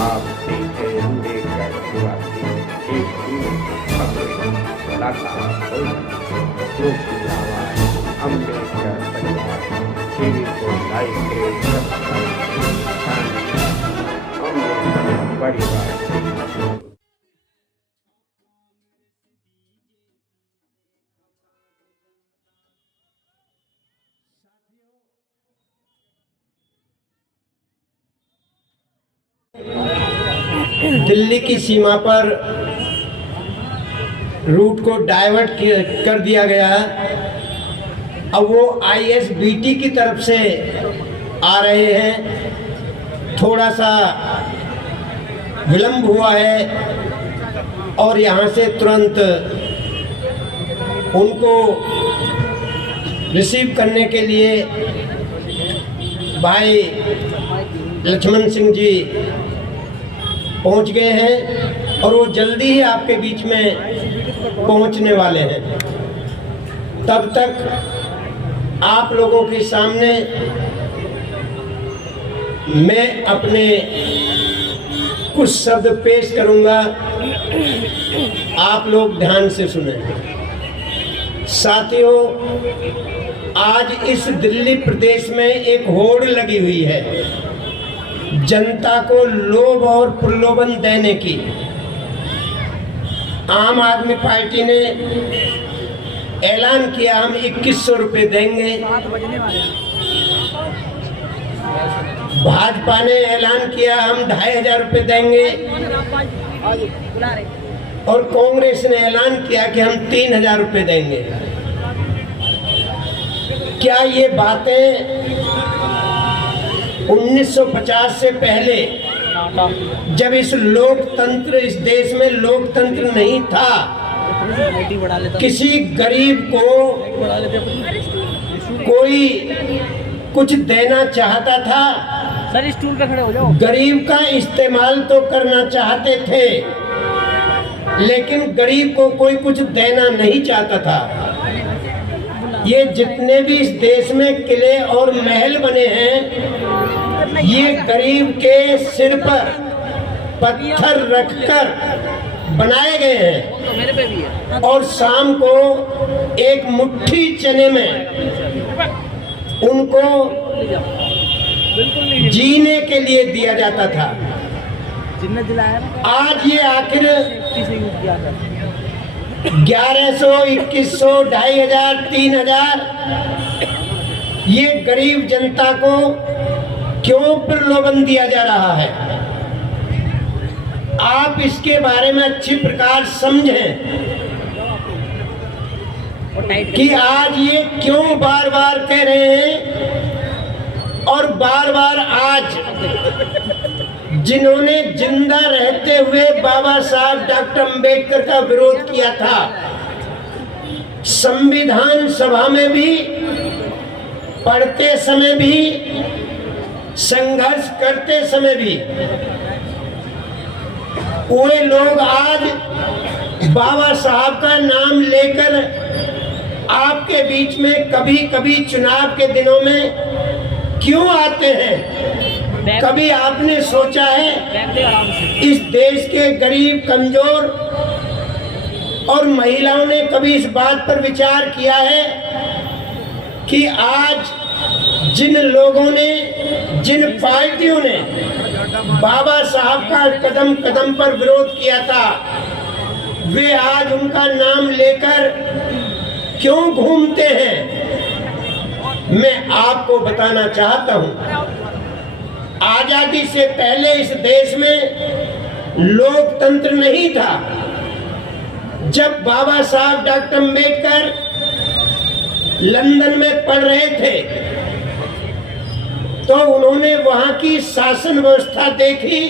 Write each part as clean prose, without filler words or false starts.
आप देखे अम्बेडकर निवासी एक कलाकार जो की आवाज अम्बेडकर परिवार टीवी को लाइक अम्बेडकर परिवार। दिल्ली की सीमा पर रूट को डाइवर्ट कर दिया गया है। अब वो ISBT की तरफ से आ रहे हैं। थोड़ा सा विलंब हुआ है और यहाँ से तुरंत उनको रिसीव करने के लिए भाई लक्ष्मण सिंह जी पहुंच गए हैं और वो जल्दी ही आपके बीच में पहुंचने वाले हैं। तब तक आप लोगों के सामने मैं अपने कुछ शब्द पेश करूंगा, आप लोग ध्यान से सुने। साथियों, आज इस दिल्ली प्रदेश में एक होड़ लगी हुई है जनता को लोभ और प्रलोभन देने की। आम आदमी पार्टी ने ऐलान किया हम 2100 रुपये देंगे। भाजपा ने ऐलान किया हम 2500 रुपये देंगे और कांग्रेस ने ऐलान किया कि हम 3000 रुपये देंगे। क्या ये बातें 1950 से पहले, जब इस देश में लोकतंत्र नहीं था, किसी गरीब को कोई कुछ देना चाहता था, सर स्टूल पे खड़े हो जाओ, गरीब का इस्तेमाल तो करना चाहते थे लेकिन गरीब को कोई कुछ देना नहीं चाहता था। ये जितने भी इस देश में किले और महल बने हैं, ये गरीब के सिर पर पत्थर रखकर बनाए गए हैं और शाम को एक मुट्ठी चने में उनको जीने के लिए दिया जाता था। आज ये आखिर 1100, 2100, 2500, 3000 ये गरीब जनता को क्यों प्रलोभन दिया जा रहा है? आप इसके बारे में अच्छी प्रकार समझें कि आज ये क्यों बार बार कह रहे हैं और बार बार आज जिन्होंने जिंदा रहते हुए बाबा साहब डॉक्टर अम्बेडकर का विरोध किया था, संविधान सभा में भी, पढ़ते समय भी, संघर्ष करते समय भी, वे लोग आज बाबा साहब का नाम लेकर आपके बीच में कभी कभी चुनाव के दिनों में क्यों आते हैं? कभी आपने सोचा है इस देश के गरीब, कमजोर और महिलाओं ने कभी इस बात पर विचार किया है कि आज जिन लोगों ने, जिन पार्टियों ने बाबा साहब का कदम कदम पर विरोध किया था, वे आज उनका नाम लेकर क्यों घूमते हैं? मैं आपको बताना चाहता हूं, आजादी से पहले इस देश में लोकतंत्र नहीं था। जब बाबा साहब डॉक्टर अम्बेडकर लंदन में पढ़ रहे थे तो उन्होंने वहां की शासन व्यवस्था देखी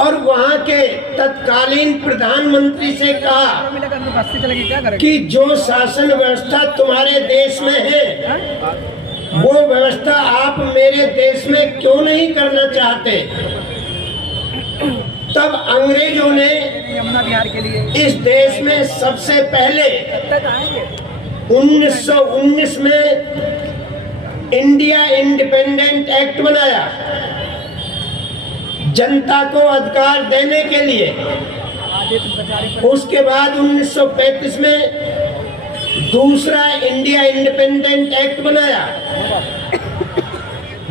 और वहां के तत्कालीन प्रधानमंत्री से कहा कि जो शासन व्यवस्था तुम्हारे देश में है वो व्यवस्था आप मेरे देश में क्यों नहीं करना चाहते? तब अंग्रेजों ने इस देश में सबसे पहले 1919 में इंडिया इंडिपेंडेंट एक्ट बनाया जनता को अधिकार देने के लिए। उसके बाद 1935 में दूसरा इंडिया इंडिपेंडेंट एक्ट बनाया,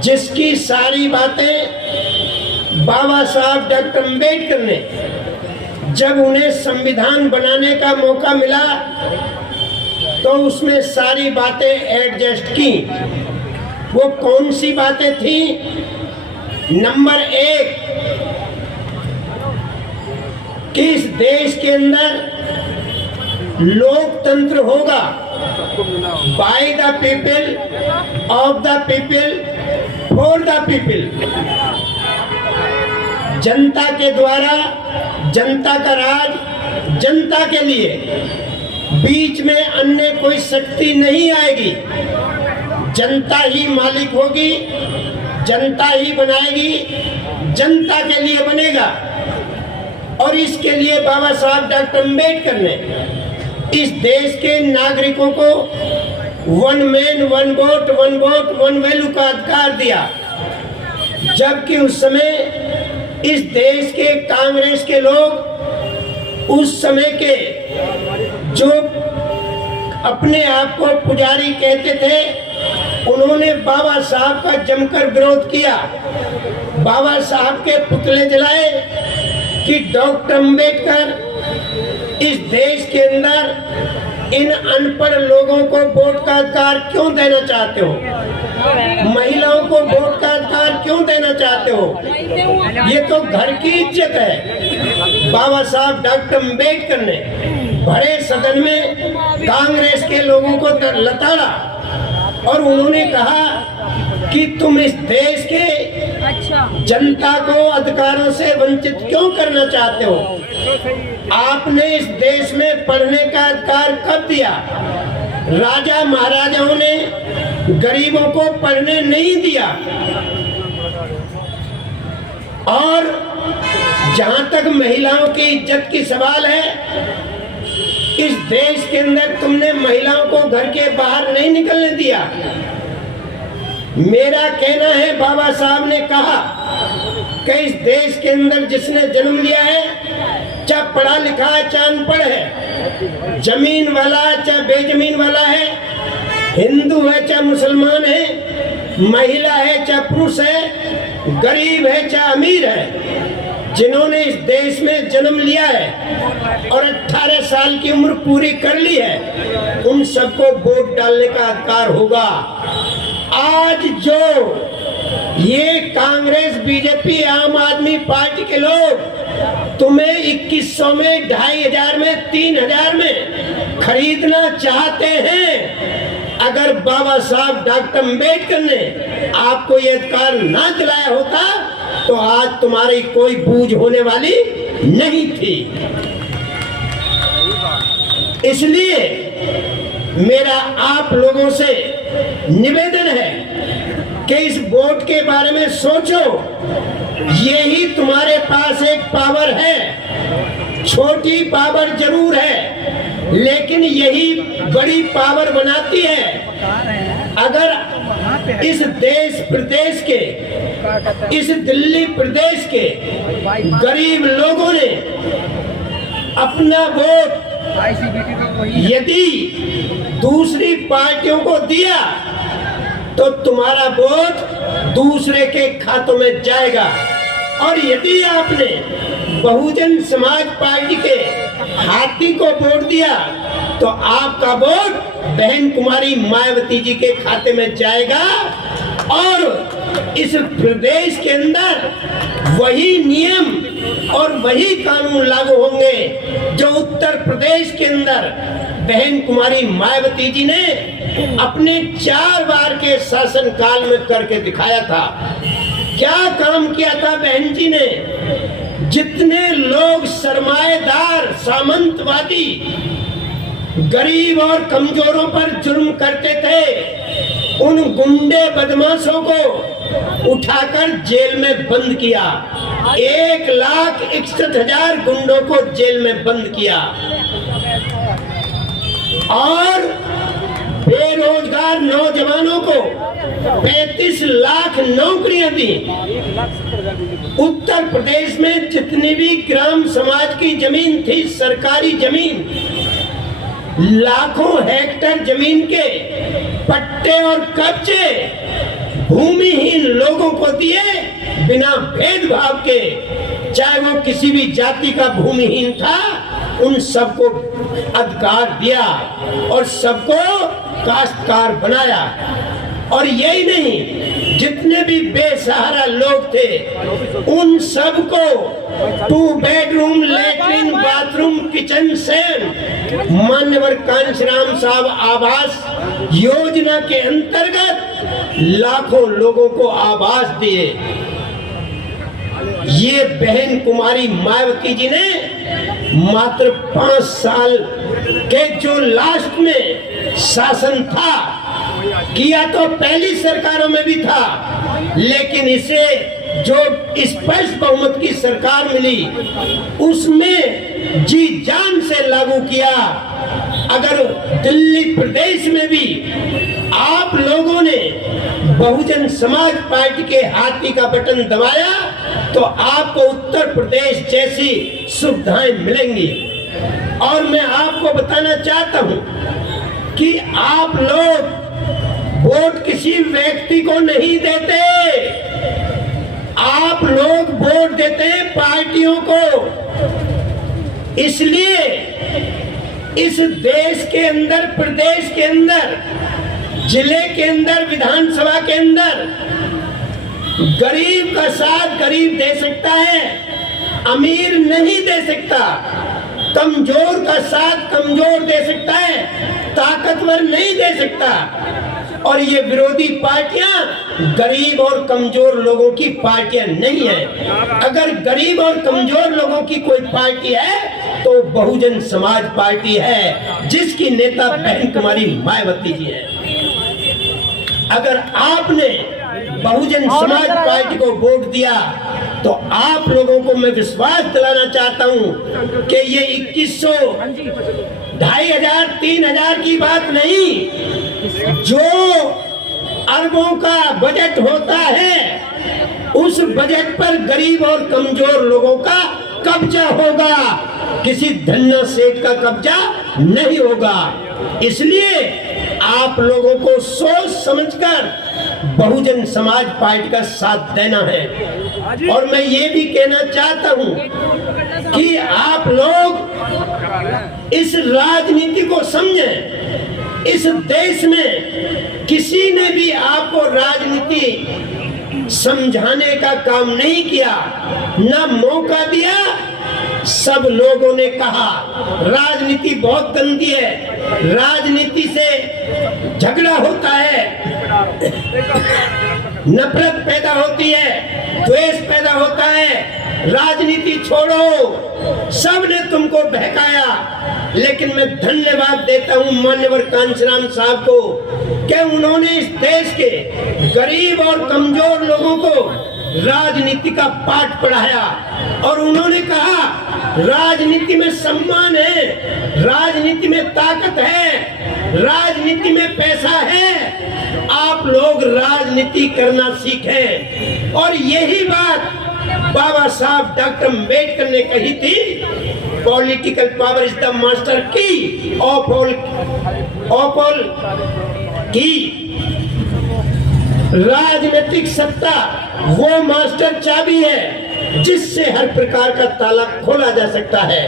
जिसकी सारी बातें बाबा साहब डॉक्टर अम्बेडकर ने जब उन्हें संविधान बनाने का मौका मिला तो उसमें सारी बातें एडजस्ट की। वो कौन सी बातें थी? नंबर 1 कि इस देश के अंदर लोकतंत्र होगा, by the people, of the people, for the people. जनता के द्वारा, जनता का राज, जनता के लिए। बीच में अन्य कोई शक्ति नहीं आएगी। जनता ही मालिक होगी, जनता ही बनाएगी, जनता के लिए बनेगा। और इसके लिए बाबा साहब डॉक्टर अम्बेडकर ने इस देश के नागरिकों को one man one vote, one vote one value का अधिकार दिया। जबकि उस समय इस देश के कांग्रेस के लोग, उस समय के जो अपने आप को पुजारी कहते थे, उन्होंने बाबा साहब का जमकर विरोध किया। बाबा साहब के पुतले जलाए कि डॉक्टर अम्बेडकर इस देश के अंदर इन अनपढ़ लोगों को वोट का अधिकार क्यों देना चाहते हो? महिलाओं को वोट का अधिकार क्यों देना चाहते हो? ये तो घर की इज्जत है। बाबा साहब डॉक्टर अम्बेडकर ने भरे सदन में कांग्रेस के लोगों को लताड़ा और उन्होंने कहा कि तुम इस देश के जनता को अधिकारों से वंचित क्यों करना चाहते हो? आपने इस देश में पढ़ने का अधिकार कब दिया? राजा महाराजाओं ने गरीबों को पढ़ने नहीं दिया। और जहां तक महिलाओं की इज्जत की सवाल है, इस देश के अंदर तुमने महिलाओं को घर के बाहर नहीं निकलने दिया। मेरा कहना है, बाबा साहब ने कहा कि इस देश के अंदर जिसने जन्म लिया है, चाहे पढ़ा लिखा है चाहे अनपढ़ है, जमीन वाला चाहे बेजमीन वाला है, हिंदू है चाहे मुसलमान है, महिला है चाहे पुरुष है, गरीब है चाहे अमीर है, जिन्होंने इस देश में जन्म लिया है और 18 साल की उम्र पूरी कर ली है, उन सबको वोट डालने का अधिकार होगा। आज जो ये कांग्रेस, बीजेपी, आम आदमी पार्टी के लोग तुम्हें 2100 में, 2500 में, 3000 में खरीदना चाहते हैं, अगर बाबा साहब डॉक्टर अम्बेडकर ने आपको ये अधिकार ना दिलाया होता तो आज तुम्हारी कोई बूझ होने वाली नहीं थी। इसलिए मेरा आप लोगों से निवेदन है कि इस वोट के बारे में सोचो। यही तुम्हारे पास एक पावर है, छोटी पावर जरूर है, लेकिन यही बड़ी पावर बनाती है। अगर इस देश प्रदेश के, इस दिल्ली प्रदेश के गरीब लोगों ने अपना वोट यदि दूसरी पार्टियों को दिया तो तुम्हारा वोट दूसरे के खातों में जाएगा। और यदि आपने बहुजन समाज पार्टी के हाथी को वोट दिया तो आपका वोट बहन कुमारी मायावती जी के खाते में जाएगा। और इस प्रदेश के अंदर वही नियम और वही कानून लागू होंगे जो उत्तर प्रदेश के अंदर बहन कुमारी मायावती जी ने अपने 4 बार के शासन काल में करके दिखाया था। क्या काम किया था बहन जी ने? जितने लोग सरमाएदार, सामंतवादी, गरीब और कमजोरों पर जुर्म करते थे, उन गुंडे बदमाशों को उठाकर जेल में बंद किया। 1,61,000 गुंडों को जेल में बंद किया। और बेरोजगार नौजवानों को 35 लाख नौकरियां दी। उत्तर प्रदेश में जितनी भी ग्राम समाज की जमीन थी, सरकारी जमीन, लाखों हेक्टेयर जमीन के पट्टे और कब्जे भूमिहीन लोगों को दिए बिना भेदभाव के। चाहे वो किसी भी जाति का भूमिहीन था, उन सबको अधिकार दिया और सबको काश्तकार बनाया। और यही नहीं, जितने भी बेसहारा लोग थे उन सबको 2 bedroom, latrine, bathroom, kitchen set मान्यवर कांशीराम साहब आवास योजना के अंतर्गत लाखों लोगों को आवास दिए। ये बहन कुमारी मायावती जी ने मात्र 5 साल के जो लास्ट में शासन था, किया तो पहली सरकारों में भी था, लेकिन इसे जो स्पष्ट बहुमत की सरकार मिली उसमें जी जान से लागू किया। अगर दिल्ली प्रदेश में भी आप लोगों ने बहुजन समाज पार्टी के हाथी का बटन दबाया तो आपको उत्तर प्रदेश जैसी सुविधाएं मिलेंगी। और मैं आपको बताना चाहता हूं कि आप लोग वोट किसी व्यक्ति को नहीं देते, आप लोग वोट देते हैं पार्टियों को। इसलिए इस देश के अंदर, प्रदेश के अंदर, जिले के अंदर, विधानसभा के अंदर गरीब का साथ गरीब दे सकता है, अमीर नहीं दे सकता। कमजोर का साथ कमजोर दे सकता है, ताकतवर नहीं दे सकता। और ये विरोधी पार्टियां गरीब और कमजोर लोगों की पार्टियां नहीं है। अगर गरीब और कमजोर लोगों की कोई पार्टी है तो बहुजन समाज पार्टी है, जिसकी नेता बहन कुमारी मायावती जी है। अगर आपने बहुजन समाज पार्टी को वोट दिया तो आप लोगों को मैं विश्वास दिलाना चाहता हूं कि ये 2100, 2500, 3000 की बात नहीं, जो अरबों का बजट होता है उस बजट पर गरीब और कमजोर लोगों का कब्जा होगा, किसी धन्ना सेठ का कब्जा नहीं होगा। इसलिए आप लोगों को सोच समझकर बहुजन समाज पार्टी का साथ देना है। और मैं ये भी कहना चाहता हूं कि आप लोग इस राजनीति को समझें। इस देश में किसी ने भी आपको राजनीति समझाने का काम नहीं किया, ना मौका दिया। सब लोगों ने कहा राजनीति बहुत गंदी है, राजनीति से झगड़ा होता है, नफरत पैदा होती है, द्वेष पैदा होता है, राजनीति छोड़ो। सब ने तुमको बहकाया, लेकिन मैं धन्यवाद देता हूं मान्यवर कांशीराम साहब को कि उन्होंने इस देश के गरीब और कमजोर लोगों को राजनीति का पाठ पढ़ाया। और उन्होंने कहा राजनीति में सम्मान है, राजनीति में ताकत है, राजनीति में पैसा है, आप लोग राजनीति करना सीखें। और यही बात बाबा साहब डॉक्टर अम्बेडकर ने कही थी, political power is the master की ऑफ ऑल की। राजनीतिक सत्ता वो मास्टर चाबी है जिससे हर प्रकार का ताला खोला जा सकता है।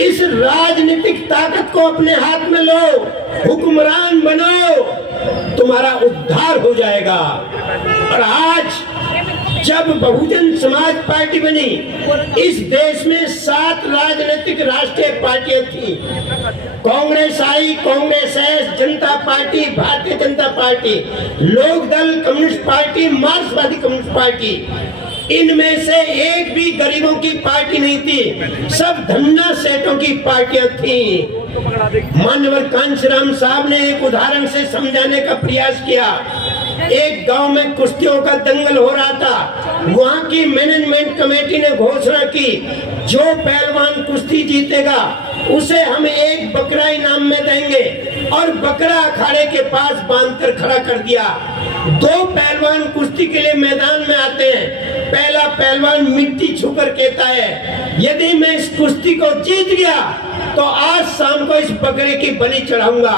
इस राजनीतिक ताकत को अपने हाथ में लो, हुक्मरान बनो, तुम्हारा उद्धार हो जाएगा। और आज जब बहुजन समाज पार्टी बनी, इस देश में 7 राजनीतिक राष्ट्रीय पार्टियां थी। कांग्रेस आई, कांग्रेस है, जनता पार्टी, भारतीय जनता पार्टी, लोक दल, कम्युनिस्ट पार्टी, मार्क्सवादी कम्युनिस्ट पार्टी। इनमें से एक भी गरीबों की पार्टी नहीं थी, सब धन्ना सेठों की पार्टियां थी। मान्यवर कांशीराम साहब ने एक उदाहरण से समझाने का प्रयास किया। एक गांव में कुश्तियों का दंगल हो रहा था। वहां की मैनेजमेंट कमेटी ने घोषणा की, जो पहलवान कुश्ती जीतेगा उसे हम एक बकरा इनाम में देंगे। और बकरा अखाड़े के पास बांधकर खड़ा कर दिया। दो पहलवान कुश्ती के लिए मैदान में आते हैं। पहला पहलवान मिट्टी छूकर कहता है, यदि मैं इस कुश्ती को जीत गया तो आज शाम को इस बकरे की बलि चढ़ाऊंगा।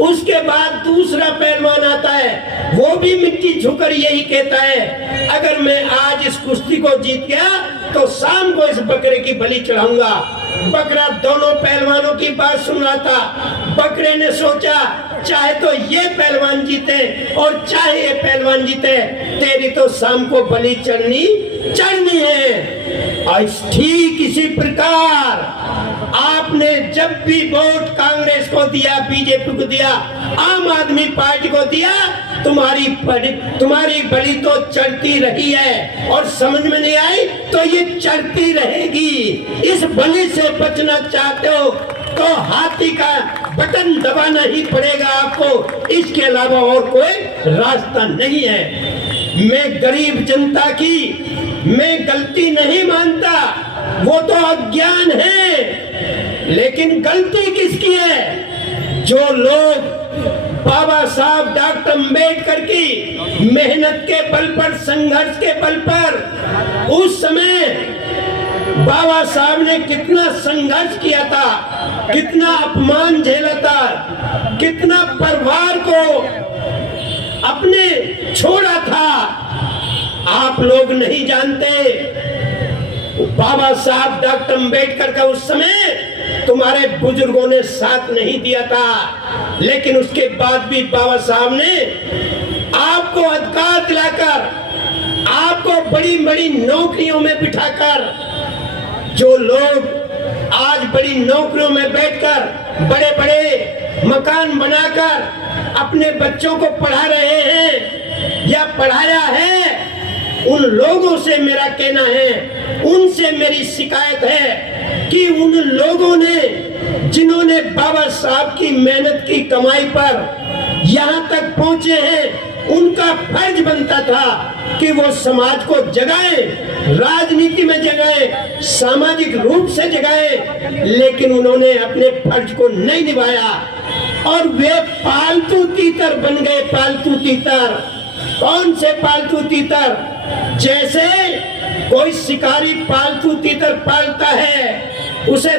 उसके बाद दूसरा पहलवान आता है, वो भी मिट्टी छूकर यही कहता है, अगर मैं आज इस कुश्ती को जीत गया तो शाम को इस बकरे की बलि चढ़ाऊंगा। बकरा दोनों पहलवानों की बात सुन रहा था। बकरे ने सोचा, चाहे तो ये पहलवान जीते और चाहे ये पहलवान जीते, तेरी तो शाम को बलि चढ़नी है। और ठीक इसी प्रकार आपने जब भी वोट कांग्रेस को दिया, बीजेपी को दिया, आम आदमी पार्टी को दिया, तुम्हारी बलि तो चढ़ती रही है और समझ में नहीं आई तो ये चढ़ती रहेगी। इस बलि से बचना चाहते हो तो हाथी का बटन दबाना ही पड़ेगा आपको, इसके अलावा और कोई रास्ता नहीं है। मैं गरीब जनता की मैं गलती नहीं मानता, वो तो अज्ञान है, लेकिन गलती किसकी है? जो लोग बाबा साहब डॉक्टर अम्बेडकर की मेहनत के बल पर, संघर्ष के बल पर, उस समय बाबा साहब ने कितना संघर्ष किया था, कितना अपमान झेला था, कितना परिवार को अपने छोड़ा था, आप लोग नहीं जानते। बाबा साहब डॉक्टर अम्बेडकर का उस समय तुम्हारे बुजुर्गों ने साथ नहीं दिया था, लेकिन उसके बाद भी बाबा साहब ने आपको अधिकार दिलाकर, आपको बड़ी बड़ी नौकरियों में बिठाकर, जो लोग आज बड़ी नौकरियों में बैठकर बड़े बड़े मकान बनाकर अपने बच्चों को पढ़ा रहे हैं या पढ़ाया है, उन लोगों से मेरा कहना है, उनसे मेरी शिकायत है कि उन लोगों ने, जिन्होंने बाबा साहब की मेहनत की कमाई पर यहाँ तक पहुंचे हैं, उनका फर्ज बनता था कि वो समाज को जगाए, राजनीति में जगाए, सामाजिक रूप से जगाए, लेकिन उन्होंने अपने फर्ज को नहीं निभाया और वे पालतू तीतर बन गए। पालतू तीतर, कौन से पालतू तीतर? जैसे कोई शिकारी पालतू तीतर पालता है, उसे